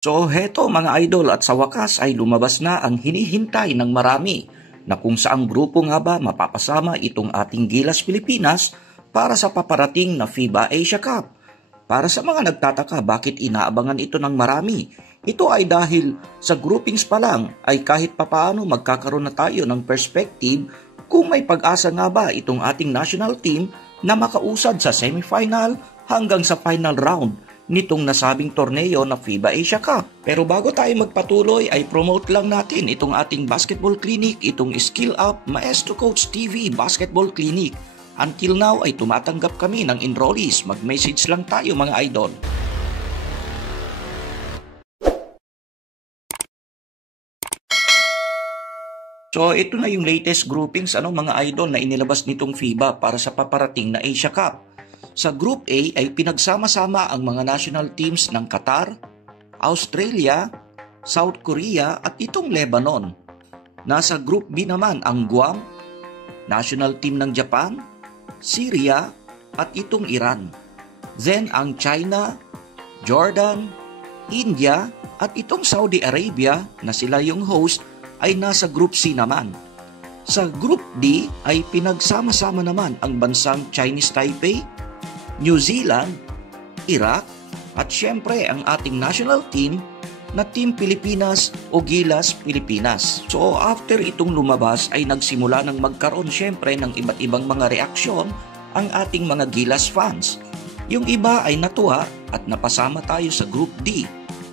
So heto mga idol, at sa wakas ay lumabas na ang hinihintay ng marami na kung saang grupo nga ba mapapasama itong ating Gilas Pilipinas para sa paparating na FIBA Asia Cup. Para sa mga nagtataka bakit inaabangan ito ng marami, ito ay dahil sa groupings pa lang ay kahit papaano magkakaroon na tayo ng perspective kung may pag-asa nga ba itong ating national team na makausad sa semifinal hanggang sa final round nitong nasabing torneo na FIBA Asia Cup. Pero bago tayo magpatuloy ay promote lang natin itong ating basketball clinic, itong Skill Up Maestro Coach TV Basketball Clinic. Until now ay tumatanggap kami ng enrollees. Mag-message lang tayo mga idol. So ito na yung latest groupings mga idol na inilabas nitong FIBA para sa paparating na Asia Cup. Sa Group A ay pinagsama-sama ang mga national teams ng Qatar, Australia, South Korea at itong Lebanon. Nasa Group B naman ang Guam, national team ng Japan, Syria at itong Iran. Then ang China, Jordan, India at itong Saudi Arabia na sila yung host ay nasa Group C naman. Sa Group D ay pinagsama-sama naman ang bansang Chinese Taipei, New Zealand, Iraq, at syempre ang ating national team na Team Pilipinas o Gilas Pilipinas. So after itong lumabas ay nagsimula ng magkaroon syempre ng iba't ibang mga reaksyon ang ating mga Gilas fans. Yung iba ay natuwa at napasama tayo sa Group D.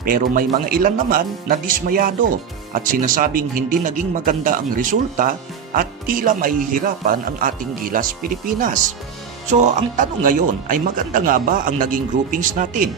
Pero may mga ilan naman na dismayado at sinasabing hindi naging maganda ang resulta at tila mahihirapan ang ating Gilas Pilipinas. So ang tanong ngayon ay maganda nga ba ang naging groupings natin?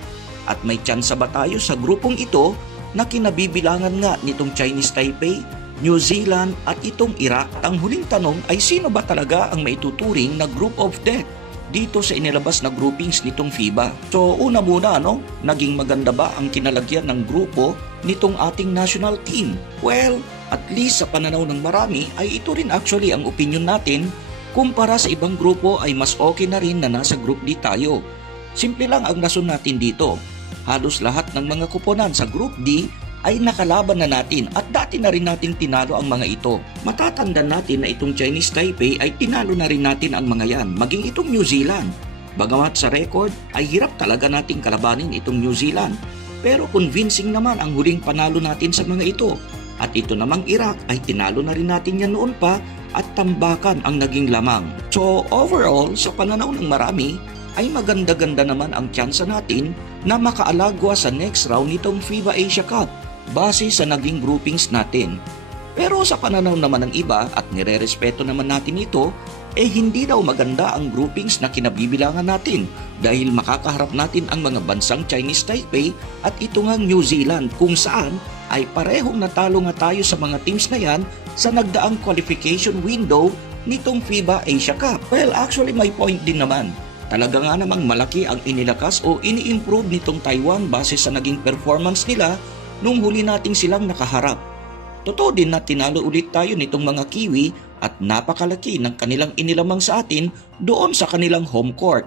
At may tsansa ba tayo sa grupong ito na kinabibilangan nga nitong Chinese Taipei, New Zealand at itong Iraq? Ang huling tanong ay sino ba talaga ang maituturing na group of death dito sa inilabas na groupings nitong FIBA? So una muna naging maganda ba ang kinalagyan ng grupo nitong ating national team? Well, at least sa pananaw ng marami ay ito rin actually ang opinion natin. Kumpara sa ibang grupo ay mas okay na rin na nasa Group D tayo. Simple lang ang rason natin dito. Halos lahat ng mga kuponan sa Group D ay nakalaban na natin at dati na rin nating tinalo ang mga ito. Matatandaan natin na itong Chinese Taipei ay tinalo na rin natin ang mga yan, maging itong New Zealand. Bagamat sa record ay hirap talaga nating kalabanin itong New Zealand. Pero convincing naman ang huling panalo natin sa mga ito. At ito namang Iraq ay tinalo na rin natin yan noon pa at tambakan ang naging lamang. So overall, sa pananaw ng marami, ay maganda-ganda naman ang tsansa natin na makaalagwa sa next round nitong FIBA Asia Cup base sa naging groupings natin. Pero sa pananaw naman ng iba at nire-respeto naman natin ito, hindi daw maganda ang groupings na kinabibilangan natin dahil makakaharap natin ang mga bansang Chinese Taipei at ito ngang New Zealand kung saan ay parehong natalo nga tayo sa mga teams na yan sa nagdaang qualification window nitong FIBA Asia Cup. Well, actually may point din naman. Talaga nga namang malaki ang inilakas o ini-improve nitong Taiwan base sa naging performance nila nung huli nating silang nakaharap. Totoo din na tinalo ulit tayo nitong mga Kiwi at napakalaki ng kanilang inilamang sa atin doon sa kanilang home court.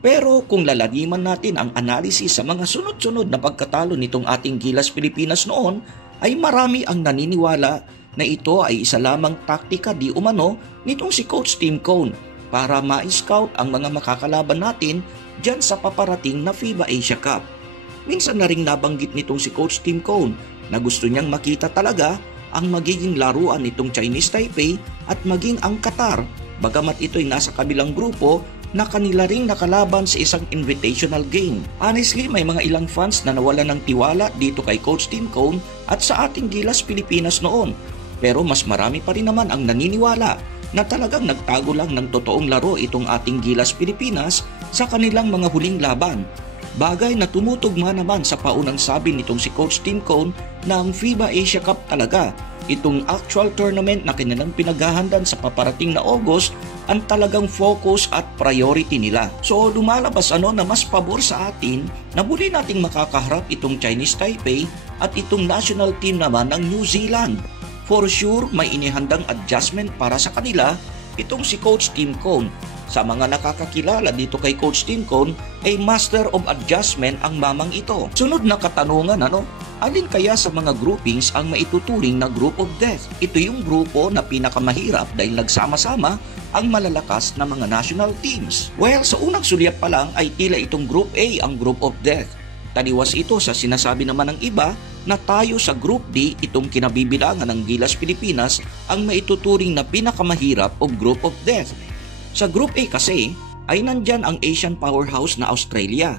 Pero kung lalaliman natin ang analysis sa mga sunod-sunod na pagkatalo nitong ating Gilas Pilipinas noon, ay marami ang naniniwala na ito ay isa lamang taktika di umano nitong si Coach Tim Cone para ma-scout ang mga makakalaban natin dyan sa paparating na FIBA Asia Cup. Minsan na ring nabanggit nitong si Coach Tim Cone na gusto niyang makita talaga ang magiging laruan nitong Chinese Taipei at maging ang Qatar, bagamat ito'y nasa kabilang grupo na kanila ring nakalaban sa isang invitational game. Honestly, may mga ilang fans na nawala ng tiwala dito kay Coach Tim Cone at sa ating Gilas Pilipinas noon. Pero mas marami pa rin naman ang naniniwala na talagang nagtago lang ng totoong laro itong ating Gilas Pilipinas sa kanilang mga huling laban. Bagay na tumutugma naman sa paunang sabi nitong si Coach Tim Cone na ang FIBA Asia Cup talaga, itong actual tournament na kanilang pinaghahandaan sa paparating na August, ang talagang focus at priority nila. So lumalabas na mas pabor sa atin na muli nating makakaharap itong Chinese Taipei at itong national team naman ng New Zealand. For sure, may inihandang adjustment para sa kanila itong si Coach Tim Cone. Sa mga nakakakilala dito kay Coach Tim Cone, ay master of adjustment ang mamang ito. Sunod na katanungan, alin kaya sa mga groupings ang maituturing na group of death? Ito yung grupo na pinakamahirap dahil nagsama-sama ang malalakas na mga national teams. Well, sa unang sulyap pa lang ay tila itong Group A ang group of death. Taliwas ito sa sinasabi naman ng iba na tayo sa Group D, itong kinabibilangan ng Gilas Pilipinas, ang maituturing na pinakamahirap of group of death. Sa Group A kasi ay nandyan ang Asian powerhouse na Australia.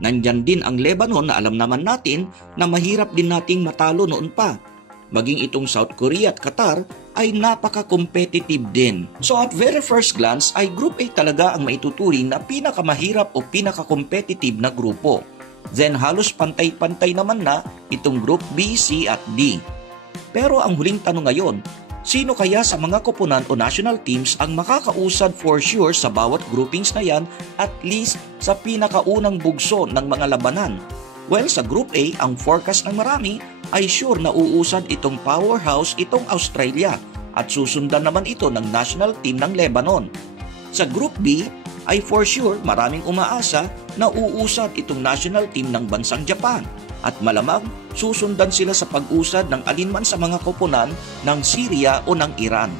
Nandyan din ang Lebanon na alam naman natin na mahirap din nating matalo noon pa. Maging itong South Korea at Qatar ay napaka-competitive din. So at very first glance ay Group A talaga ang maituturing na pinakamahirap o pinaka-competitive na grupo. Then halos pantay-pantay naman na itong Group B, C at D. Pero ang huling tanong ngayon, sino kaya sa mga koponan o national teams ang makakausad for sure sa bawat groupings na yan, at least sa pinakaunang bugso ng mga labanan? Well, sa Group A, ang forecast ng marami ay sure na uusad itong powerhouse itong Australia at susundan naman ito ng national team ng Lebanon. Sa Group B ay for sure maraming umaasa na uusad itong national team ng bansang Japan at malamang susundan sila sa pag-usad ng alinman sa mga koponan ng Syria o ng Iran.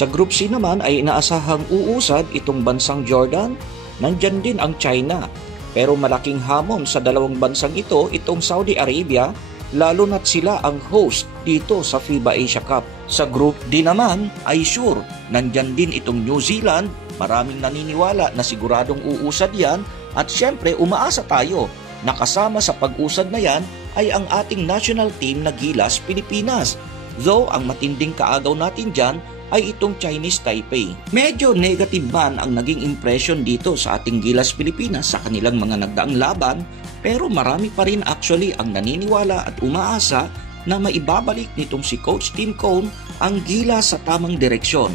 Sa Group C naman ay inaasahang uusad itong bansang Jordan, nandyan din ang China. Pero malaking hamon sa dalawang bansang ito itong Saudi Arabia, lalo na't sila ang host dito sa FIBA Asia Cup. Sa Group D naman ay sure, nandyan din itong New Zealand, maraming naniniwala na siguradong uusad yan at syempre umaasa tayo na kasama sa pag-usad na yan ay ang ating national team na Gilas Pilipinas. Though ang matinding kaagaw natin dyan ay itong Chinese Taipei. Medyo negative man ang naging impression dito sa ating Gilas Pilipinas sa kanilang mga nagdaang laban, pero marami pa rin actually ang naniniwala at umaasa na maibabalik nitong si Coach Tim Cone ang Gilas sa tamang direksyon.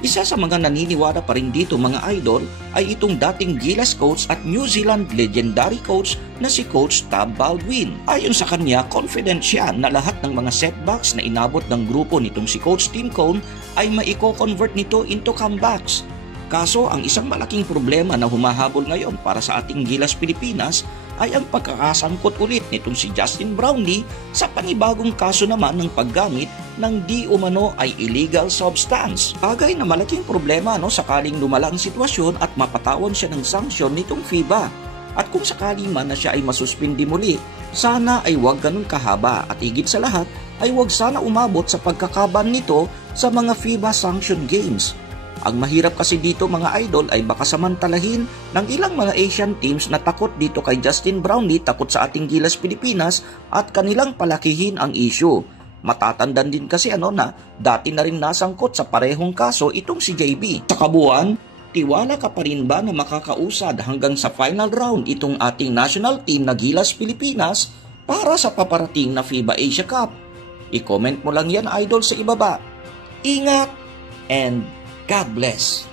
Isa sa mga naniniwala pa rin dito mga idol ay itong dating Gilas coach at New Zealand legendary coach na si Coach Tab Baldwin. Ayon sa kanya, confident siya na lahat ng mga setbacks na inabot ng grupo nitong si Coach Tim Cone ay maiko-convert nito into comebacks. Kaso ang isang malaking problema na humahabol ngayon para sa ating Gilas Pilipinas ay ang pagkakasangkot ulit nitong si Justin Brownlee sa panibagong kaso naman ng paggamit ng di umano ay illegal substance. Bagay na malaking problema sakaling lumala ang sitwasyon at mapatawan siya ng sanksyon nitong FIBA. At kung sakali man na siya ay masuspindi muli, sana ay huwag ganun kahaba at higit sa lahat ay huwag sana umabot sa pagkakaban nito sa mga FIBA sanction games. Ang mahirap kasi dito mga idol ay baka samantalahin ng ilang mga Asian teams na takot dito kay Justin Brownlee, takot sa ating Gilas Pilipinas at kanilang palakihin ang issue. Matatandaan din kasi na dati na rin nasangkot sa parehong kaso itong si JB. Sa kabuuan, tiwala ka pa rin ba na makakausad hanggang sa final round itong ating national team na Gilas Pilipinas para sa paparating na FIBA Asia Cup? I-comment mo lang yan idol sa ibaba. Ingat and God bless.